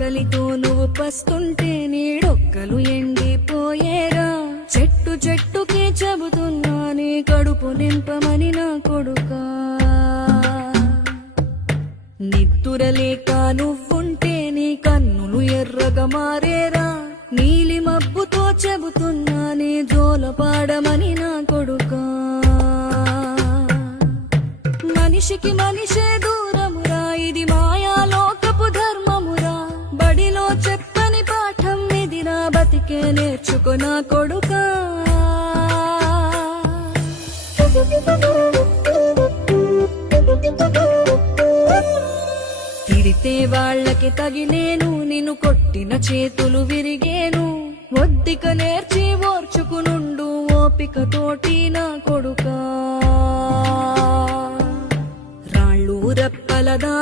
ఆకలితో నువ్వు పస్తుంటే నీడొక్కలు ఎండిపోయేరా. చెట్టు చెట్టుకే చెబుతున్నా నీ కడుపు నింపమని నా కొడుకా. నిద్దురలేక నువ్వుంటే నీ కన్నులు ఎర్రగా మారేరా. నీలి మబ్బుతో చెబుతున్నా నీ జోలపాడమని నా కొడుకా. మనిషికి మనిషే దూరమురా, ఇది మాయాలోకపు ధర్మమురా. బడిలో చెప్పని పాఠం ఇదిరా, బతికే నేర్చుకో నా కొడుకా. తిడితే వాళ్ళకి తగిలేను, నిన్ను కొట్టిన చేతులు విరిగేను. ఒద్దిక నేర్చి ఓర్చుకునుండు ఓపిక తోటి నా కొడుకా. రాళ్ళు రప్పల దారు